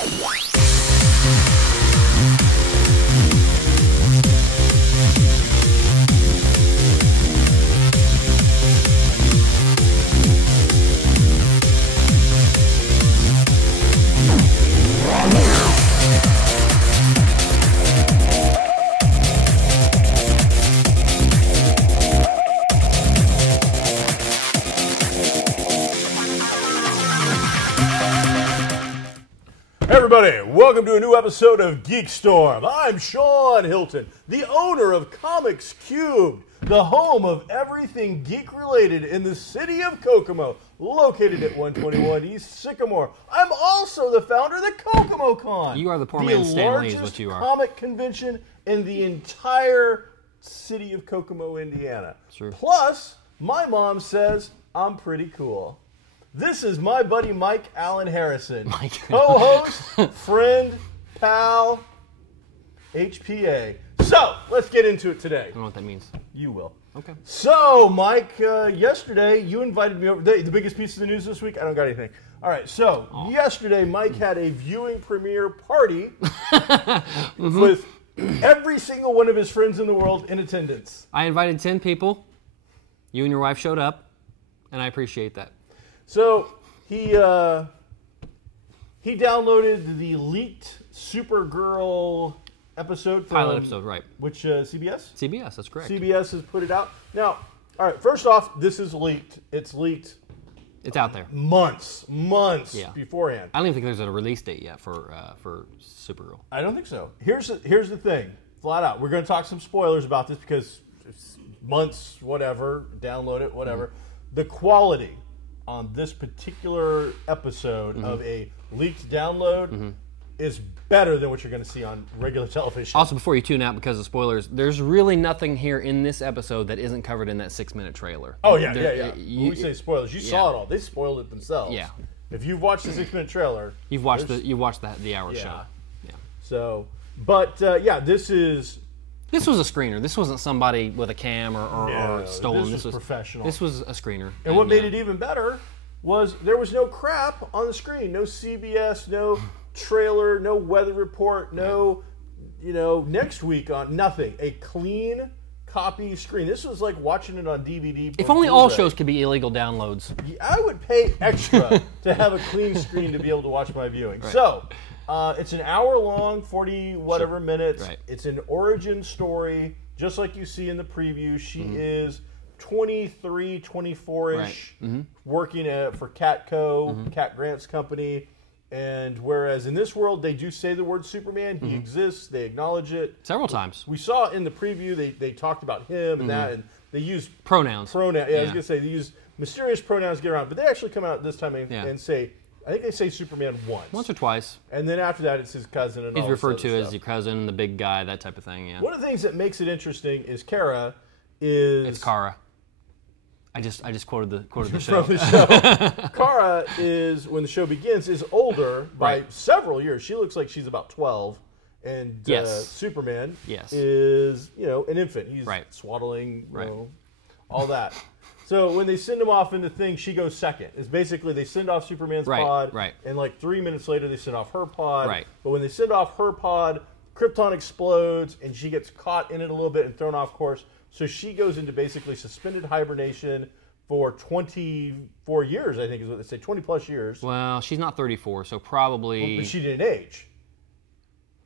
Hey everybody, welcome to a new episode of GeekStorm. I'm Sean Hilton, the owner of Comics Cubed, the home of everything geek-related in the city of Kokomo, located at 121 East Sycamore. I'm also the founder of the Kokomo Con. You are the poor man's Stan Lee is what you are. The largest comic convention in the entire city of Kokomo, Indiana. True. Plus, my mom says I'm pretty cool. This is my buddy Mike Allen Harrison, co-host, friend, pal, HPA. So, let's get into it today. I don't know what that means. You will. Okay. So, Mike, yesterday you invited me over. The biggest piece of the news this week? I don't got anything. All right, so yesterday Mike had a viewing premiere party with every single one of his friends in the world in attendance. I invited 10 people. You and your wife showed up, and I appreciate that. So he downloaded the leaked Supergirl episode from Pilot episode, right. Which CBS? CBS, that's correct. CBS has put it out. Now, all right, first off, this is leaked. It's leaked. It's out there. Months Yeah. beforehand. I don't even think there's a release date yet for Supergirl. I don't think so. Here's the thing, flat out. We're going to talk some spoilers about this because it's months, whatever, download it, whatever. The quality on this particular episode of a leaked download is better than what you're going to see on regular television. Also, before you tune out because of spoilers, there's really nothing here in this episode that isn't covered in that 6-minute trailer. Oh, yeah. When we say spoilers, you saw it all. They spoiled it themselves. Yeah. If you've watched the 6-minute trailer... You've watched the hour show. Yeah. So, but, this is... This was a screener. This wasn't somebody with a cam or stolen. This was professional. This was a screener. And what made it even better was there was no crap on the screen. No CBS, no trailer, no weather report, no, next week on nothing. A clean copy screen. This was like watching it on DVD. If only all shows could be illegal downloads. I would pay extra to have a clean screen to be able to watch my viewing. Right. So, it's an hour long, 40 whatever minutes. Right. It's an origin story, just like you see in the preview. She is 23, 24-ish, working for Catco, Cat Grant's company. And whereas in this world, they do say the word Superman. He exists. They acknowledge it. Several times. We saw in the preview, they talked about him and that, and they use pronouns. Yeah, I was going to say, they use mysterious pronouns to get around. But they actually come out this time and say, I think they say Superman once or twice. And then after that, it's his cousin and he's all referred this to other as stuff. your cousin, the big guy, that type of thing, yeah. One of the things that makes it interesting is Kara is... It's Kara. I just quoted the show. From the show. Kara is, when the show begins, is older by several years. She looks like she's about 12. And Superman is, an infant. He's swaddling, all that. So when they send him off in the thing, she goes second. It's basically they send off Superman's pod, and like 3 minutes later they send off her pod. Right. But when they send off her pod, Krypton explodes, and she gets caught in it a little bit and thrown off course. So she goes into basically suspended hibernation for 24 years, I think is what they say, 20-plus years. Well, she's not 34, so probably... Well, but she didn't age.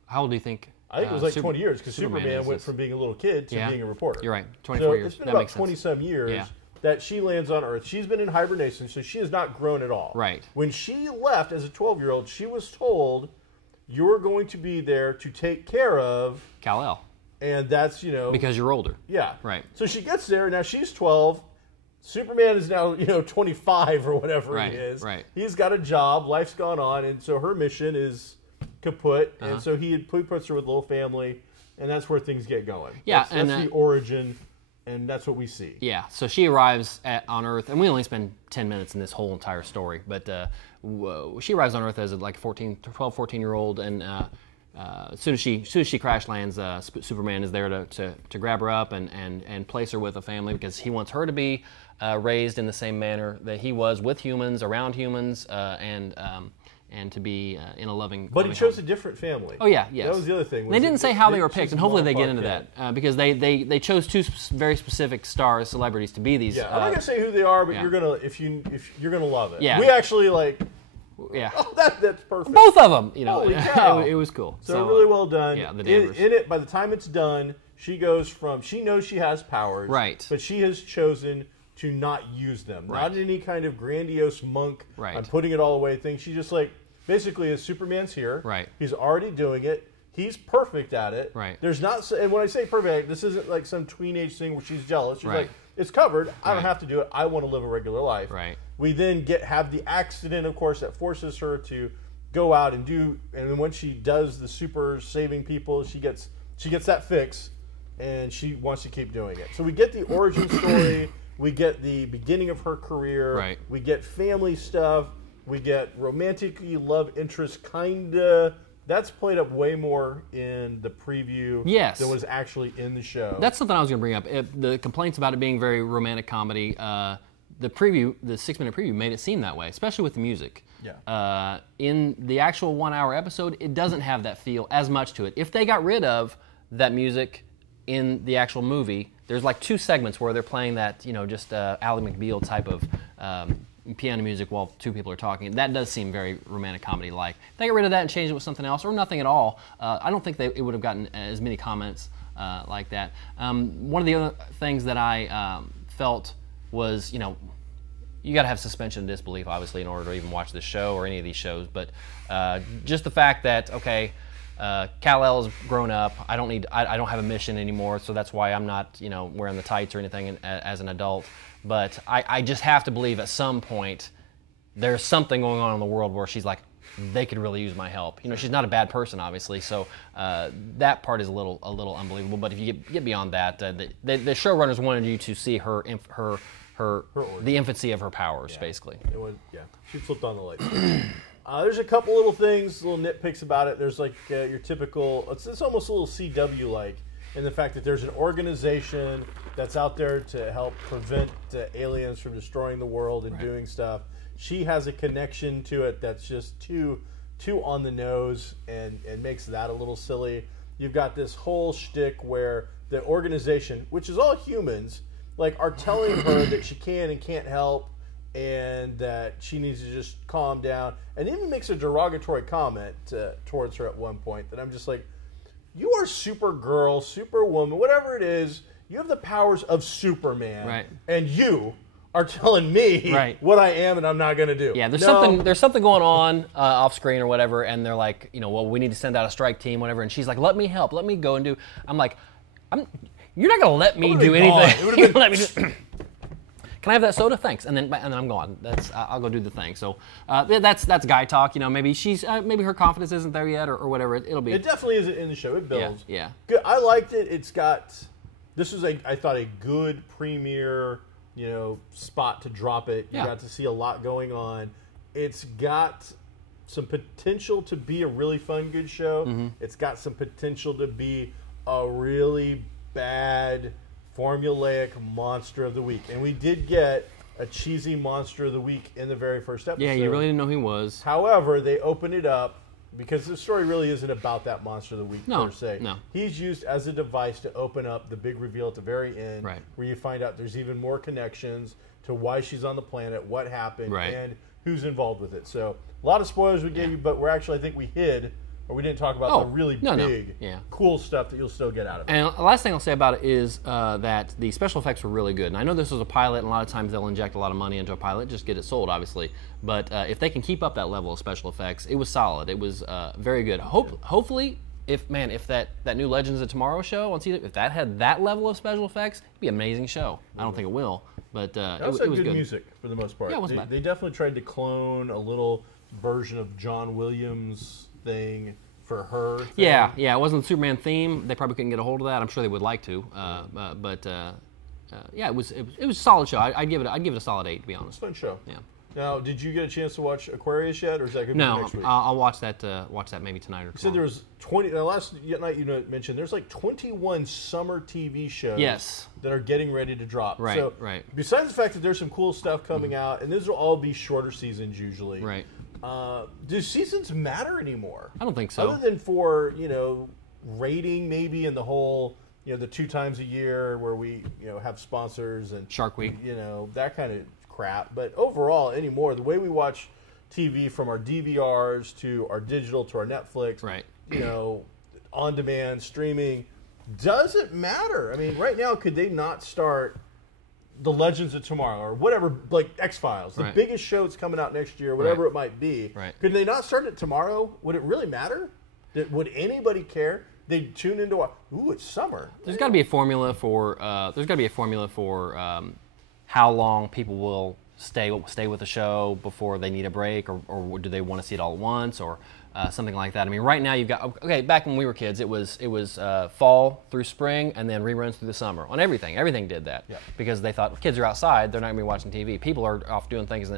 How old do you think? I think it was like 20 years, because Superman went from being a little kid to being a reporter. You're right, 24 years. It's been about 20-some years that she lands on Earth. She's been in hibernation, so she has not grown at all. Right. When she left as a 12-year-old, she was told, you're going to be there to take care of... Kal-El. And that's, because you're older. Yeah. Right. So she gets there, now she's 12. Superman is now, 25 or whatever he is. Right. He's got a job, life's gone on, and so her mission is kaput. And so he puts her with a little family, and that's where things get going. Yeah. That's the origin, and that's what we see. Yeah. So she arrives on Earth, and we only spend 10 minutes in this whole entire story, but she arrives on Earth as like a 12, 14-year-old, and as soon as she crash lands, Superman is there to grab her up and place her with a family because he wants her to be raised in the same manner that he was with humans, around humans, and and to be in a loving. But he chose a different family. Oh yeah, yes. That was the other thing. They didn't say how they were picked, and hopefully they get into that because they chose two very specific stars, celebrities, to be these. Yeah, I'm not gonna say who they are, but you're gonna love it. Yeah, we actually like. Yeah. Oh, that's perfect. Both of them, Holy cow. it was cool. So really well done. Yeah, the in it, by the time it's done, she goes from she knows she has powers, right? But she has chosen to not use them. Right. Not in any kind of grandiose monk. Right. I'm putting it all away thing. She just like basically as Superman's here. Right. He's already doing it. He's perfect at it. Right. There's not, and when I say perfect, this isn't like some teenage thing where she's jealous. She's like, it's covered. I don't have to do it. I want to live a regular life. Right. We then have the accident, of course, that forces her to go out and do. And then when she does the super saving people, she gets that fix, and she wants to keep doing it. So we get the origin story. We get the beginning of her career. Right. We get family stuff. We get romantic love interest, kinda. That's played up way more in the preview than was actually in the show. That's something I was going to bring up. The complaints about it being very romantic comedy, the 6-minute preview made it seem that way, especially with the music. Yeah. In the actual 1-hour episode, it doesn't have that feel as much to it. If they got rid of that music in the actual movie, there's like 2 segments where they're playing that, just Ally McBeal type of piano music while 2 people are talking. That does seem very romantic comedy-like. If they get rid of that and change it with something else or nothing at all, I don't think it would have gotten as many comments like that. One of the other things that I felt was, you got to have suspension of disbelief, obviously, in order to even watch this show or any of these shows. But just the fact that, okay, Kal-El's grown up. I don't have a mission anymore, so that's why I'm not, wearing the tights or anything as an adult. But I just have to believe at some point there's something going on in the world where she's like, they could really use my help. She's not a bad person, obviously, so that part is a little unbelievable. But if you get beyond that, the showrunners wanted you to see the infancy of her powers, basically. It was, she flipped on the light. There's a couple little things, little nitpicks about it. There's like your typical, it's almost a little CW-like in the fact that there's an organization that's out there to help prevent aliens from destroying the world and doing stuff. She has a connection to it that's just too on the nose and makes that a little silly. You've got this whole shtick where the organization, which is all humans, like are telling her that she can and can't help and that she needs to just calm down, and even makes a derogatory comment towards her at one point that I'm just like, you are Supergirl, Superwoman, whatever it is, you have the powers of Superman, and you are telling me what I am and I'm not going to do. Yeah, there's something going on off screen or whatever, and they're like, well, we need to send out a strike team, whatever, and she's like, let me help, let me go and do. I'm like, you're not going to let me do anything. You're gonna let me do. Can I have that soda? Thanks. And then I'm gone. I'll go do the thing. So that's guy talk. Maybe maybe her confidence isn't there yet or whatever. It'll be. It definitely is in the show. It builds. Yeah. Good. I liked it. It's got. This was I thought a good premiere. Spot to drop it. You got to see a lot going on. It's got some potential to be a really fun, good show. Mm-hmm. It's got some potential to be a really bad, formulaic monster of the week. And we did get a cheesy monster of the week in the very first episode. Yeah, you really didn't know who he was. However, they opened it up because the story really isn't about that monster of the week per se. No. He's used as a device to open up the big reveal at the very end, where you find out there's even more connections to why she's on the planet, what happened, and who's involved with it. So a lot of spoilers we gave you, but we're actually, I think we hid, or we didn't talk about the really big, cool stuff that you'll still get out of it. And the last thing I'll say about it is that the special effects were really good. And I know this was a pilot, and a lot of times they'll inject a lot of money into a pilot, just get it sold, obviously. But if they can keep up that level of special effects, it was solid. It was very good. Hopefully, if that new Legends of Tomorrow show on CW, if that had that level of special effects, it'd be an amazing show. I don't think it will, but it was good. Music for the most part. Yeah, it wasn't bad. They definitely tried to clone a little version of John Williams thing for her. Yeah, it wasn't the Superman theme. They probably couldn't get a hold of that. I'm sure they would like to, but it was a solid show. I'd give it a solid 8, to be honest. It's a fun show. Yeah. Now, did you get a chance to watch Aquarius yet, or is that going to be next week? No, I'll watch that. Watch that maybe tonight or tomorrow. You said there was 20. Now, last night you mentioned there's like 21 summer TV shows that are getting ready to drop. Right. So, besides the fact that there's some cool stuff coming out, and those will all be shorter seasons usually. Right. Do seasons matter anymore? I don't think so. Other than for, rating maybe, and the whole, the 2 times a year where we, have sponsors and Shark Week, that kind of crap. But overall, anymore, the way we watch TV, from our DVRs to our digital to our Netflix, right? On demand streaming, doesn't matter. I mean, right now, could they not start The Legends of Tomorrow or whatever, like X-Files, the biggest show that's coming out next year, whatever it might be? Right. Could they not start it tomorrow? Would it really matter? Would anybody care? They'd tune into it's summer. There's got to be a formula for how long people will stay with the show before they need a break, or do they want to see it all at once, or something like that. I mean, right now you've got back when we were kids, it was fall through spring and then reruns through the summer on everything. Everything did that because they thought kids are outside, they're not going to be watching TV. People are off doing things,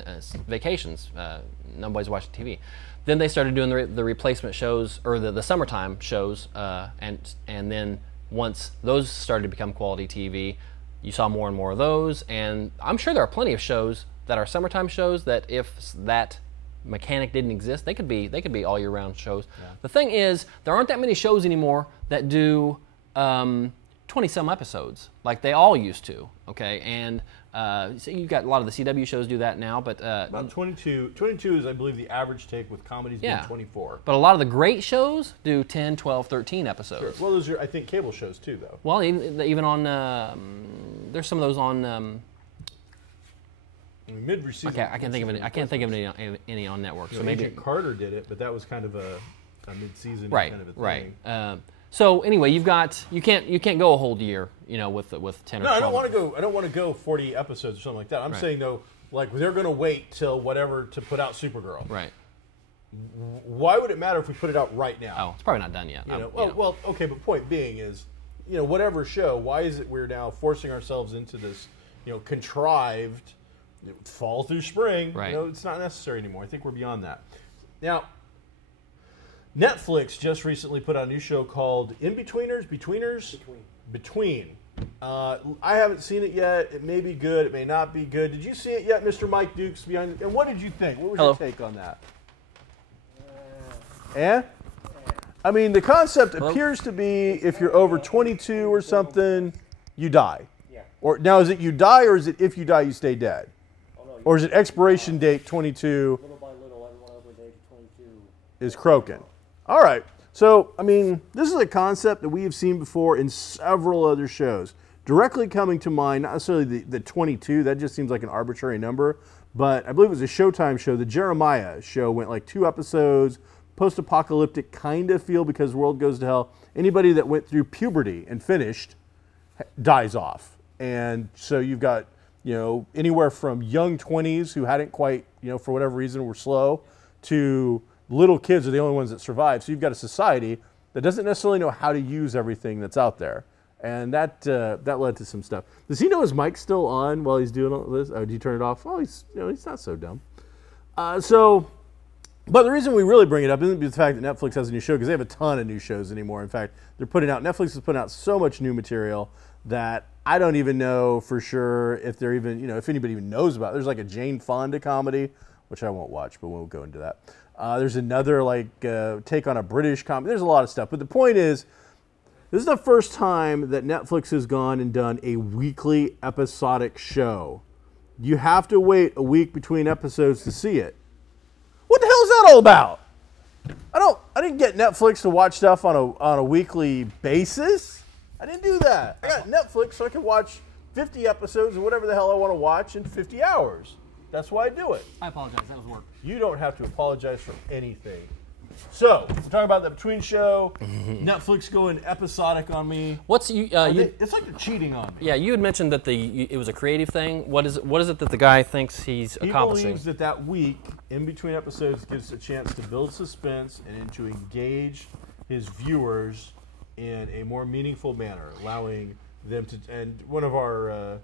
vacations. Nobody's watching TV. Then they started doing the replacement shows, or the summertime shows, and then once those started to become quality TV, you saw more and more of those. And I'm sure there are plenty of shows that are summertime shows that if that mechanic didn't exist, they could be all year round shows. Yeah. The thing is, there aren't that many shows anymore that do 20 some episodes like they all used to. Okay, and so you've got a lot of the CW shows do that now, but about 22 is, I believe, the average take, with comedies being 24. But a lot of the great shows do 10, 12, 13 episodes. Sure. Well, those are, I think, cable shows too, though. Well, even on there's some of those on. Mid-season. Okay, I can't think of any on network. So maybe Agent Carter did it, but that was kind of a mid-season kind of a thing. Right. So anyway, you can't go a whole year, with 10 or 12. No, I don't want to go 40 episodes or something like that. I'm saying though, like they're going to wait till whatever to put out Supergirl. Right. Why would it matter if we put it out right now? Oh, it's probably not done yet. Well, okay, but point being is, whatever show, why is it we're now forcing ourselves into this, contrived fall through spring? Right. It's not necessary anymore. I think we're beyond that. Now, Netflix just recently put out a new show called Between. I haven't seen it yet. It may be good. It may not be good. Did you see it yet, Mr. Mike Dukes? Behind, and what did you think? What was your take on that? I mean, the concept appears to be if you're over 22 or something, you die. Yeah. Or now, is it you die, or is it if you die, you stay dead? Or is it expiration date 22? Little by little, everyone over the age of 22 is croaking. All right. So, I mean, this is a concept that we have seen before in several other shows. Directly coming to mind, not necessarily the 22, that just seems like an arbitrary number, but I believe it was a Showtime show. The Jeremiah show went like 2 episodes, post-apocalyptic kind of feel because the world goes to hell. Anybody that went through puberty and finished dies off. And so you've got, anywhere from young 20s who hadn't quite, for whatever reason were slow, to little kids are the only ones that survive. So you've got a society that doesn't necessarily know how to use everything that's out there. And that led to some stuff. Does he know his mic's still on while he's doing all this? Oh, did he turn it off? Oh, he's not so dumb. But the reason we really bring it up isn't the fact that Netflix has a new show, because they have a ton of new shows anymore. In fact, Netflix is putting out so much new material that I don't even know for sure if they're even, if anybody even knows about it. There's like a Jane Fonda comedy, which I won't watch, but we'll go into that. There's another take on a British comedy. There's a lot of stuff. But the point is, this is the first time that Netflix has gone and done a weekly episodic show. You have to wait a week between episodes to see it. What the hell is that all about? I didn't get Netflix to watch stuff on a weekly basis. I didn't do that. I got Netflix so I can watch 50 episodes of whatever the hell I want to watch in 50 hours. That's why I do it. I apologize. That was work. You don't have to apologize for anything. So, we're talking about the Between show. Netflix going episodic on me. It's like they're cheating on me. Yeah, you had mentioned that it was a creative thing. What is it that the guy thinks he's accomplishing? He believes that week in between episodes gives a chance to build suspense and to engage his viewers in a more meaningful manner, allowing them to. And one of our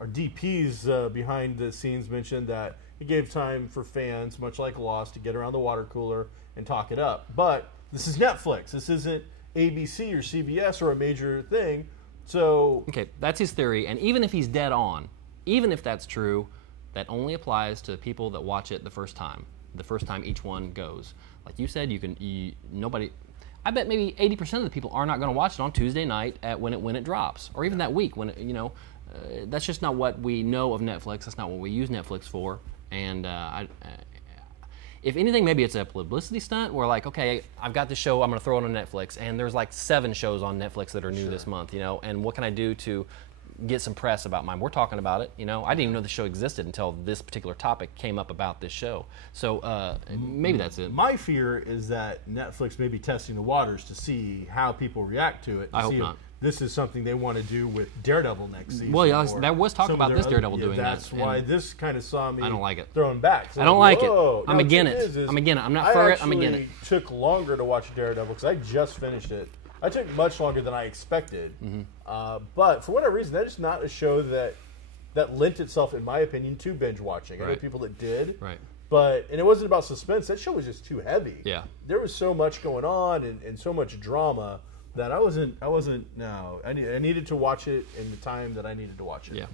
DPs behind the scenes mentioned that it gave time for fans, much like Lost, to get around the water cooler and talk it up. But this is Netflix. This isn't ABC or CBS or a major thing. So okay, that's his theory. And even if he's dead on, even if that's true, that only applies to people that watch it the first time. the first time each one goes. Like you said, nobody. I bet maybe 80% of the people are not going to watch it on Tuesday night when it drops, or even that week when that's just not what we know of Netflix. That's not what we use Netflix for. And if anything, maybe it's a publicity stunt where like, okay, I've got this show, I'm going to throw it on Netflix, and there's like 7 shows on Netflix that are new this month, and what can I do to get some press about mine? We're talking about it, I didn't even know the show existed until this particular topic came up about this show. So maybe that's it. My fear is that Netflix may be testing the waters to see how people react to it. I hope not. This is something they want to do with Daredevil next season. Well, yeah, there was talk about this Daredevil doing that. That's why this kind of saw me. I don't like it. Thrown back. So I don't like it. I'm against it. I'm against it. I'm not for it. I'm against it. I actually took longer to watch Daredevil because I just finished it. I took much longer than I expected. But for whatever reason, that is not a show that lent itself, in my opinion, to binge watching. I know people that did. Right. And it wasn't about suspense. That show was just too heavy. Yeah. There was so much going on and so much drama that I needed to watch it in the time that I needed to watch it. Yeah.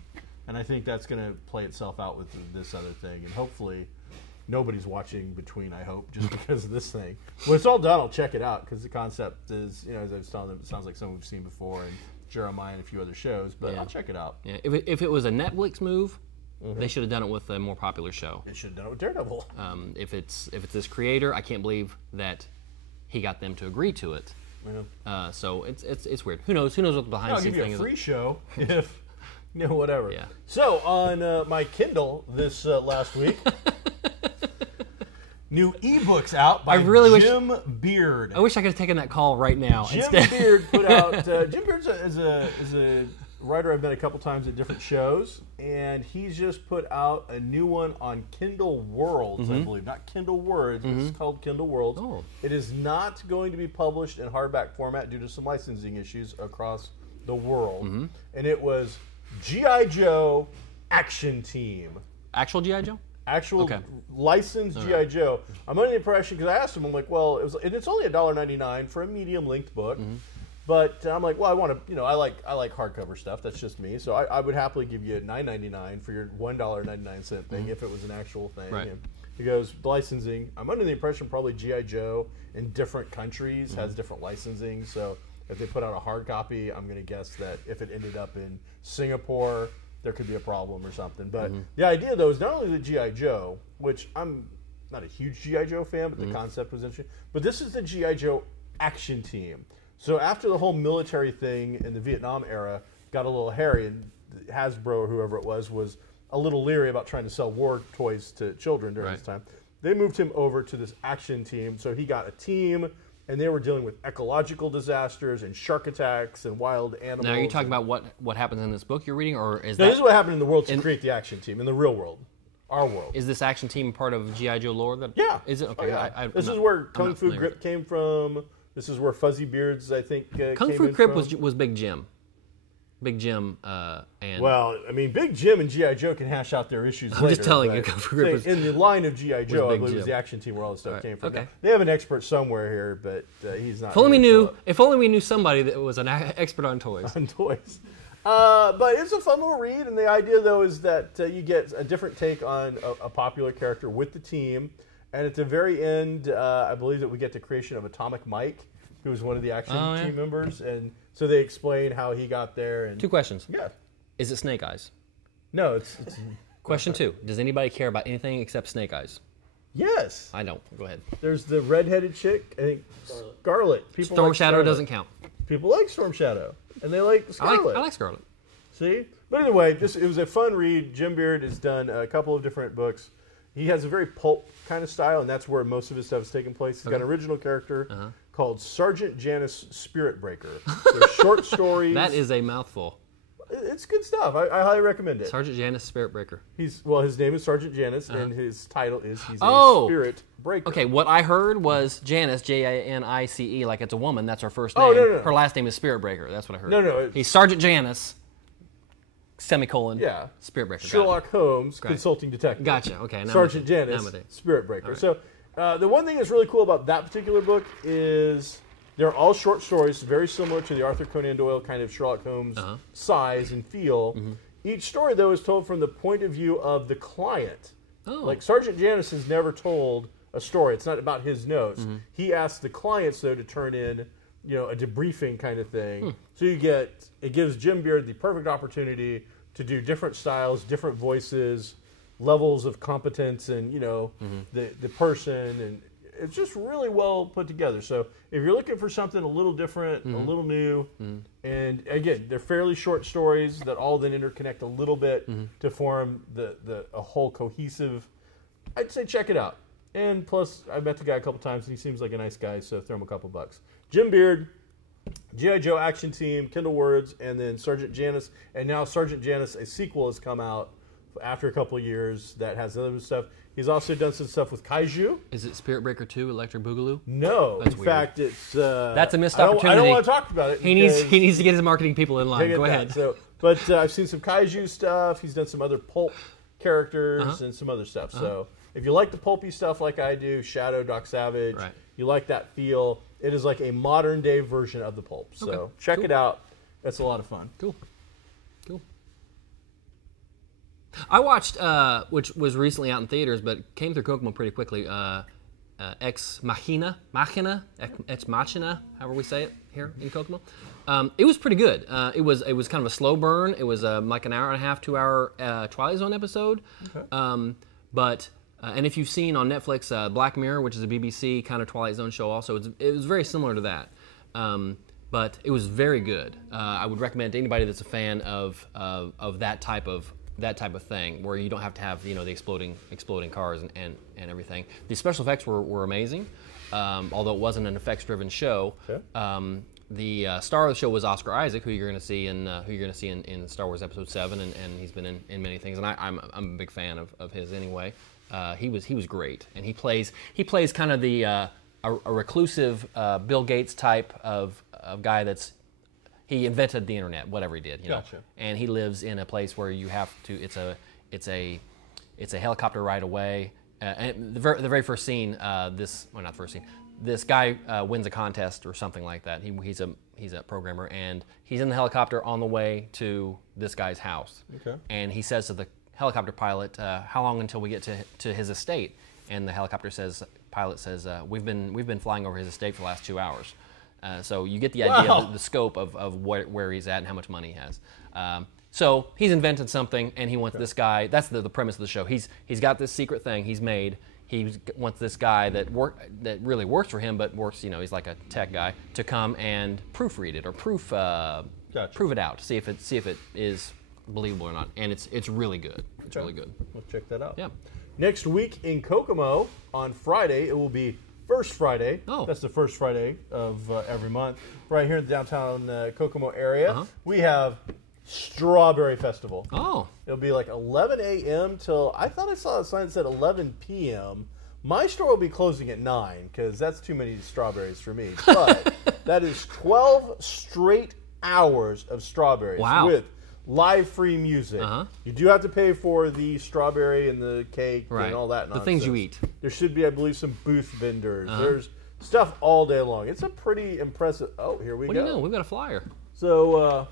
And I think that's going to play itself out with this other thing. And hopefully nobody's watching between, I hope, just because of this thing. When it's all done, I'll check it out because the concept is, as I was telling them, it sounds like something we've seen before and Jeremiah and a few other shows, but I'll check it out. Yeah. If it was a Netflix move, they should have done it with a more popular show. They should have done it with Daredevil. If it's this creator, I can't believe that he got them to agree to it. Yeah. So it's weird. Who knows? Who knows what the behind the scenes thing is? I'll give you a free show if whatever. Yeah. So on my Kindle this last week, new ebooks out by Jim Beard. I wish I could have taken that call right now. Jim Beard put out. Jim Beard is a writer I've met a couple times at different shows, and he's just put out a new one on Kindle Worlds, I believe. Not Kindle Words, but it's called Kindle Worlds. Oh. It is not going to be published in hardback format due to some licensing issues across the world. And it was G.I. Joe Action Team. Actual G.I. Joe? Actual licensed G.I. Joe. I'm under the impression, because I asked him, I'm like, well, it's only $1.99 for a medium-length book. But I'm like, well, I want to, I like hardcover stuff. That's just me. So I would happily give you $9.99 for your $1.99 thing if it was an actual thing. Right. And he goes, licensing. I'm under the impression probably G.I. Joe in different countries has different licensing. So if they put out a hard copy, I'm going to guess that if it ended up in Singapore, there could be a problem or something. But the idea, though, is not only the G.I. Joe, which I'm not a huge G.I. Joe fan, but the concept was interesting. But this is the G.I. Joe Action Team. So after the whole military thing in the Vietnam era got a little hairy, and Hasbro or whoever it was a little leery about trying to sell war toys to children during this time, they moved him over to this action team. So he got a team, and they were dealing with ecological disasters and shark attacks and wild animals. Now, are you talking about what happens in this book you're reading, or is this is what happened in the world to create the action team, in the real world, our world. Is this action team part of G.I. Joe lore? Yeah. Is it? Okay. Oh, yeah. This is where Kung Fu Grip came from. This is where Fuzzy Beards, I think, Kung Fu Grip was Big Jim. Big Jim and... Well, I mean, Big Jim and G.I. Joe can hash out their issues later. I'm just telling you, Kung Fu Grip was... In the line of G.I. Joe, I believe it was the action team where all this stuff came from. Okay. They have an expert somewhere here, but he's not... If only we knew somebody that was an expert on toys. On toys. But it's a fun little read, and the idea, though, is that you get a different take on a popular character with the team. And at the very end, I believe that we get the creation of Atomic Mike, who was one of the action team members. And so they explain how he got there. And 2 questions. Yeah. Is it Snake Eyes? No, it's Question 2. Does anybody care about anything except Snake Eyes? Yes. I don't. Go ahead. There's the redheaded chick, I think Scarlet. Storm Shadow doesn't count. People like Storm Shadow. And they like Scarlet. I like Scarlet. See? But anyway, it was a fun read. Jim Beard has done a couple of different books. He has a very pulp kind of style, and that's where most of his stuff is taking place. He's got an original character called Sergeant Janice Spirit Breaker. They're short stories. That is a mouthful. It's good stuff. I highly recommend it. Sergeant Janice Spirit Breaker. His name is Sergeant Janice, and his title is he's a Spirit Breaker. Okay, what I heard was Janice, Janice, like it's a woman. That's her first name. Oh, no. Her last name is Spirit Breaker. That's what I heard. No. He's Sergeant Janice, semicolon, yeah. Spirit Breaker. Sherlock Holmes, consulting detective. Gotcha, okay. Sergeant Janice, Spirit Breaker. Right. So the one thing that's really cool about that particular book is they're all short stories, very similar to the Arthur Conan Doyle kind of Sherlock Holmes size and feel. Each story, though, is told from the point of view of the client. Oh. Like Sergeant Janice has never told a story. It's not about his notes. He asks the clients though to turn in, a debriefing kind of thing. So it gives Jim Beard the perfect opportunity to do different styles, different voices, levels of competence, and the person, and it's just really well put together. So if you're looking for something a little different, a little new, and again, they're fairly short stories that all then interconnect a little bit to form a whole cohesive, I'd say check it out. And plus, I met the guy a couple times, and he seems like a nice guy, so throw him a couple bucks. Jim Beard, G.I. Joe Action Team, Kindle Words, and then Sergeant Janice. And now Sergeant Janice, a sequel has come out after a couple of years that has other stuff. He's also done some stuff with Kaiju. Is it Spirit Breaker 2, Electric Boogaloo? No. That's in weird. fact, it's... that's a missed opportunity. I don't want to talk about it. He needs to get his marketing people in line. Go ahead. But I've seen some Kaiju stuff. He's done some other pulp characters and some other stuff. So if you like the pulpy stuff like I do, Shadow, Doc Savage, you like that feel, it is like a modern-day version of the pulp. So check it out. It's a lot of fun. Cool. I watched, which was recently out in theaters, but came through Kokomo pretty quickly, Ex Machina, however we say it here in Kokomo. It was pretty good. It was kind of a slow burn. It was like an hour and a half, 2 hour Twilight Zone episode. Okay. And if you've seen on Netflix Black Mirror, which is a BBC kind of Twilight Zone show also, it was very similar to that. But it was very good. I would recommend to anybody that's a fan of that type of thing, where you don't have to have the exploding cars and everything. The special effects were amazing, although it wasn't an effects-driven show. Okay. The star of the show was Oscar Isaac, who you're going to see in Star Wars Episode 7, and he's been in many things. And I'm a big fan of his anyway. He was great, and he plays kind of a reclusive Bill Gates type of guy that's. He invented the internet, whatever he did, Gotcha. And he lives in a place where you have to. It's a helicopter ride away. And the very first scene, this guy wins a contest or something like that. He's a programmer, and he's in the helicopter on the way to this guy's house. Okay. And he says to the helicopter pilot, "How long until we get to his estate?" And the pilot says, "We've been flying over his estate for the last 2 hours." So you get the idea of the scope of where he's at and how much money he has. So he's invented something, and he wants this guy. That's the premise of the show. He's got this secret thing he's made. He wants this guy that really works for him, but works. He's like a tech guy, to come and proofread it or proof it out, see if it is believable or not. And it's really good. It's really good. We'll check that out. Yeah. Next week in Kokomo on Friday, it will be First Friday. Oh. That's the first Friday of every month. Right here in the downtown Kokomo area. We have Strawberry Festival. Oh. It'll be like 11 a.m. till, I thought I saw a sign that said 11 p.m. My store will be closing at 9 because that's too many strawberries for me. But that is 12 straight hours of strawberries with live free music. You do have to pay for the strawberry and the cake and all that nonsense. The things you eat. There should be, I believe, some booth vendors. There's stuff all day long. It's a pretty impressive... Oh, here we go. What do you know? We've got a flyer. So...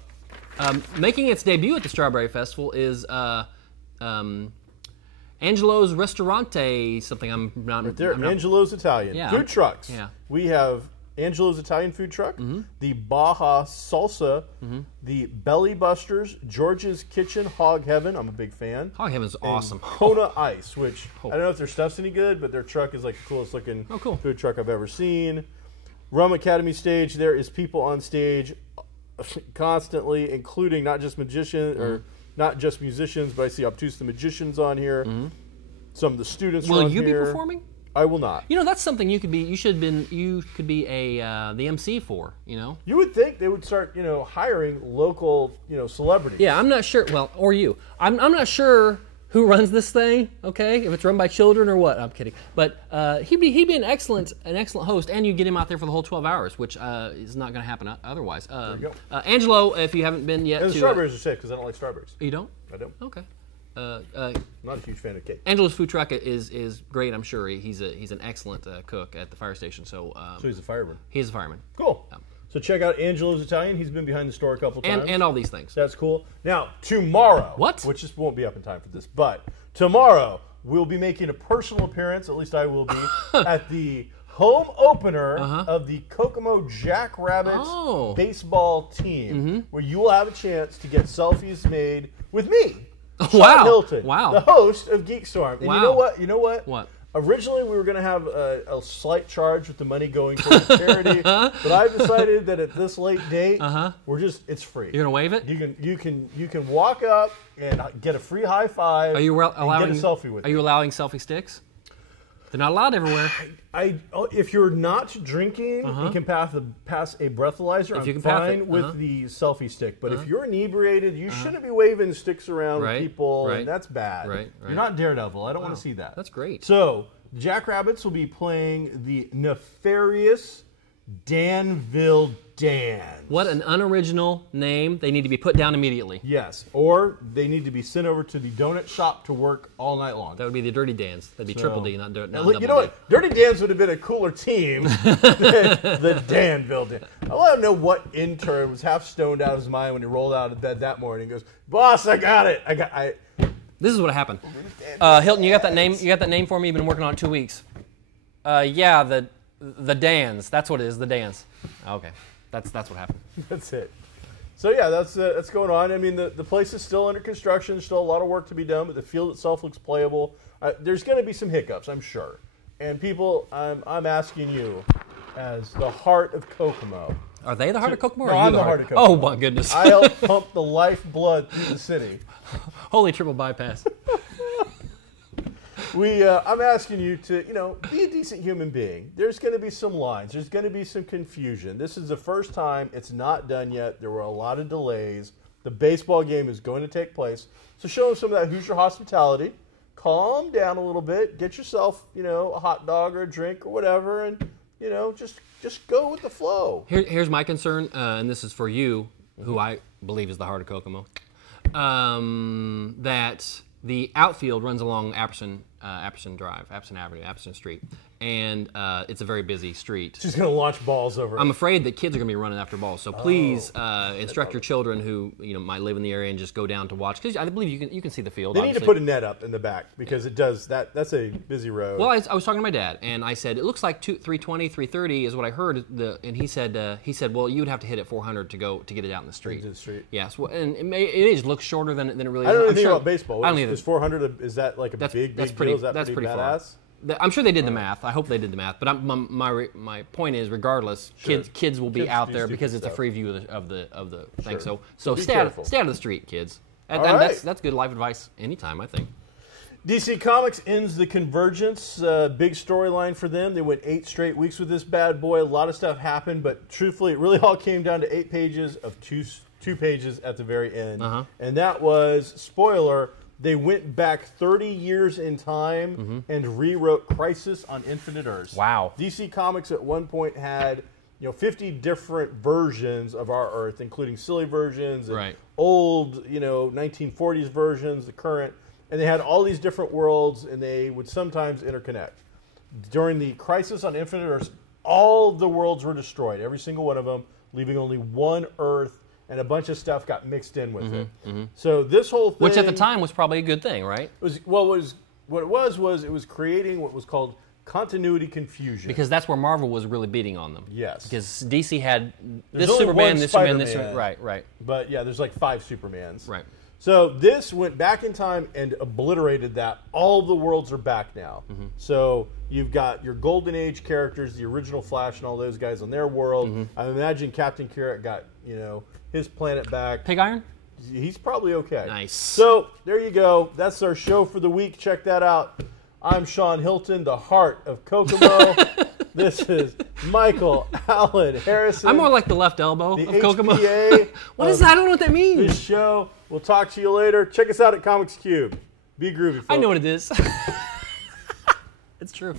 making its debut at the Strawberry Festival is Angelo's Ristorante, something I'm not... Right there, Angelo's Italian. Yeah, food trucks. Yeah. We have Angelo's Italian food truck, the Baja Salsa, the Belly Busters, George's Kitchen, Hog Heaven. I'm a big fan. Hog Heaven's awesome. Kona Ice, which I don't know if their stuff's any good, but their truck is like the coolest looking food truck I've ever seen. Rum Academy stage, there is people on stage constantly, including not just not just musicians, but I see Obtuse the Magicians on here. Some of the students Will are on you here. be performing? I will not. That's something you could be. You could be the MC for. You would think they would start, hiring local, celebrities. Yeah, I'm not sure. Well, or you. I'm not sure who runs this thing. Okay, if it's run by children or what. I'm kidding. But he'd be an excellent host, and you get him out there for the whole 12 hours, which is not going to happen otherwise. There you go. Angelo, if you haven't been yet, and the strawberries are safe because I don't like strawberries. You don't? I don't. Okay. I'm not a huge fan of cake. Angelo's food truck is great. I'm sure he's an excellent cook at the fire station. So he's a fireman. He's a fireman. Cool. So check out Angelo's Italian. He's been behind the store a couple times. And all these things. That's cool. Now tomorrow, which just won't be up in time for this, but tomorrow will be making a personal appearance, at least I will be, at the home opener of the Kokomo Jackrabbits baseball team, where you will have a chance to get selfies made with me, Sean Hilton, the host of GeekStorm. And you know what? You know what? What? Originally, we were going to have a slight charge with the money going for the charity, but I've decided that at this late date, it's free. You're going to waive it? You can walk up and get a free high five. Are you allowing, get a selfie with Are you allowing selfie sticks? They're not allowed everywhere. If you're not drinking, you can pass a breathalyzer. I'm fine with the selfie stick. But if you're inebriated, you shouldn't be waving sticks around with people, and that's bad. You're not Daredevil. I don't want to see that. That's great. So, Jackrabbits will be playing the nefarious Danville Dan. What an unoriginal name. They need to be put down immediately. Yes, or they need to be sent over to the donut shop to work all night long. That would be the Dirty Dans. That'd be triple D, not double D. You know what? Dirty Dan's would have been a cooler team than the Danville Dan. I want to know what intern was half stoned out of his mind when he rolled out of bed that morning and goes, "Boss, I got it. This is what happened. Hilton, you got that name? You got that name for me? You've been working on it 2 weeks. Yeah, the Dans. That's what it is. The Dans. Okay, that's what happened. That's it. So yeah, that's going on. I mean, the place is still under construction. There's still a lot of work to be done, but the field itself looks playable. There's going to be some hiccups, I'm sure. And people, I'm asking you, as the heart of Kokomo. Are they the heart of Kokomo? No, I'm the heart of Kokomo. Oh my goodness! I help pump the lifeblood through the city. Holy triple bypass. I'm asking you to, be a decent human being. There's going to be some lines. There's going to be some confusion. This is the first time. It's not done yet. There were a lot of delays. The baseball game is going to take place. So show them some of that Hoosier hospitality. Calm down a little bit. Get yourself, a hot dog or a drink or whatever, and, just go with the flow. Here's my concern, and this is for you, who I believe is the heart of Kokomo, that the outfield runs along Apperson Drive, Apperson Avenue, Apperson Street, and it's a very busy street. She's going to launch balls over it. I'm afraid that kids are going to be running after balls, so please instruct your children who might live in the area and just go down to watch, because I believe you can see the field. They need to put a net up in the back, because it does that's a busy road. Well, I was talking to my dad, and I said, it looks like 320, 330 is what I heard, and he said, well, you would have to hit at 400 to get it out in the street. Into the street. Yes, well, and it looks shorter than it really is. I don't know anything about baseball. I don't either. Is 400, is that like a big deal? Is that pretty badass? Far. I'm sure they did the math. I hope they did the math. But my point is, regardless, kids will be out there because it's a free view of the thing. So stay out of the street, kids. And that's good life advice anytime, I think. DC Comics ends the Convergence. Big storyline for them. They went 8 straight weeks with this bad boy. A lot of stuff happened, but truthfully, it really all came down to 8 pages of two pages at the very end. And that was, spoiler, they went back 30 years in time and rewrote Crisis on Infinite Earths. Wow. DC Comics at one point had 50 different versions of our Earth, including silly versions and old 1940s versions, the current, and they had all these different worlds, and they would sometimes interconnect. During the Crisis on Infinite Earths, all of the worlds were destroyed, every single one of them, leaving only one Earth, and a bunch of stuff got mixed in with it. So this whole thing, which at the time was probably a good thing, right? It was creating what was called continuity confusion. Because that's where Marvel was really beating on them. Yes. Because DC had this Superman, this Superman, this Superman. Right. But yeah, there's like 5 Supermans. Right. So this went back in time and obliterated that. All the worlds are back now. So you've got your Golden Age characters, the original Flash and all those guys on their world. I imagine Captain Carrot got, his planet back. Pig Iron? He's probably okay. Nice. So there you go. That's our show for the week. Check that out. I'm Sean Hilton, the heart of Kokomo. This is Michael Allen Harrison. I'm more like the left elbow of Kokomo. What is that? I don't know what that means. This show. We'll talk to you later. Check us out at Comics Cube. Be groovy, folks. I know what it is. It's true.